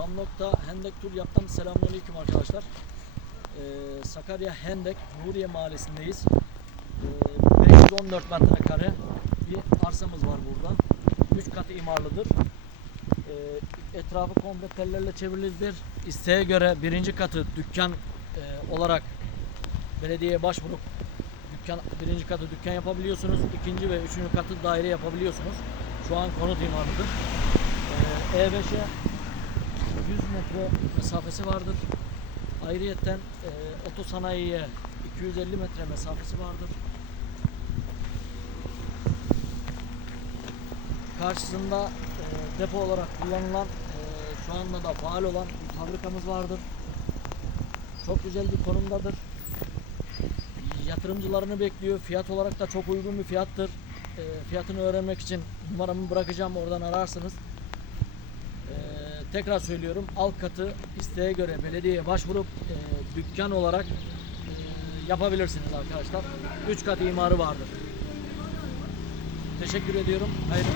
Damlok'ta Hendek Tur yaptım. Selamünaleyküm arkadaşlar. Ee, Sakarya Hendek Nuriye Mahallesi'ndeyiz. Ee, 514 metrekare bir arsamız var burada. 3 katı imarlıdır. Ee, etrafı komple tellerle çevrilidir. İsteğe göre birinci katı dükkan e, olarak belediyeye başvurup dükkan birinci katı dükkan yapabiliyorsunuz. İkinci ve üçüncü katı daire yapabiliyorsunuz. Şu an konut imarlıdır. Ee, E5'e 100 metre mesafesi vardır. Ayrıyetten e, otosanayiye 250 metre mesafesi vardır. Karşısında e, depo olarak kullanılan e, şu anda da faal olan bir fabrikamız vardır. Çok güzel bir konumdadır. Yatırımcılarını bekliyor. Fiyat olarak da çok uygun bir fiyattır. E, fiyatını öğrenmek için numaramı bırakacağım. Oradan ararsınız. Tekrar söylüyorum alt katı isteğe göre belediyeye başvurup e, dükkan olarak e, yapabilirsiniz arkadaşlar. 3 kat imarı vardır. Teşekkür ediyorum. Hayırlı.